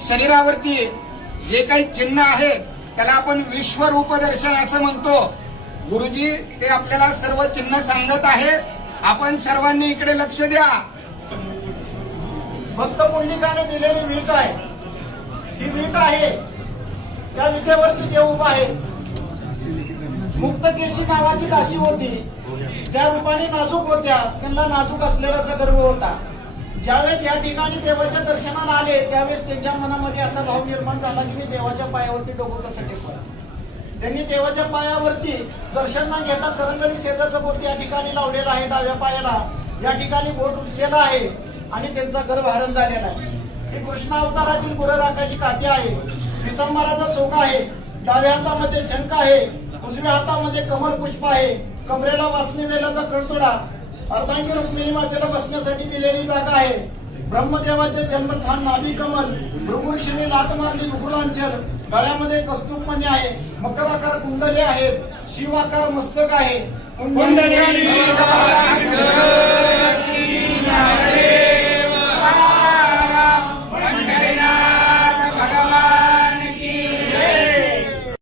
शरीरावरती जे काही चिन्ह आहे त्याला आपण विश्वरूप दर्शन असं म्हणतो। गुरुजी ते आपल्याला सर्व चिन्ह सांगत आहेत। आपण सर्वांनी इकडे लक्ष द्या। भक्त पुंडलिकाने दिलेली वीट आहे, ही वीट आहे, त्या विटेवरती देव उभा आहे। मुक्तकेशी नावाची दासी होती, त्या रूपाने नाजूक होत्या, त्यांना नाजूक असलेलाचा गर्व होता। ज्यावेळेस या ठिकाणी देवाच्या दर्शनाला आले त्यावेळेस त्यांच्या मनामध्ये असा भाव निर्माण झाला की मी देवाच्या पायावरती डोकं कसं टेकवावं। त्यांनी देवाच्या पायावरती दर्शन न घेता करंगळी शेजारचं बोट या ठिकाणी लावलेलं आहे, डाव्या पायाला या ठिकाणी बोट उठलेलं आहे आणि त्यांचा गर्भधारण झालेला आहे। ही कृष्ण अवतारातील गुरराखाची काठी आहे, पितांबराचा सोगा आहे, डाव्या हातामध्ये शंख आहे, उजव्या हातामध्ये कमल पुष्प आहे, कमरेला वासनी वेलाचा कळतोडा, अर्धांगी रुक्मिणी मातेला बसण्यासाठी दिलेली जागा आहे। ब्रह्मदेवाचे जन्मस्थान नाभी कमल, भृगुर्षिणी लात मारली मुकुलांचल, गळ्यामध्ये कस्तूप मणी आहे, मकराकार कुंडले आहेत, शिवाकार मस्तक आहे। कुंडली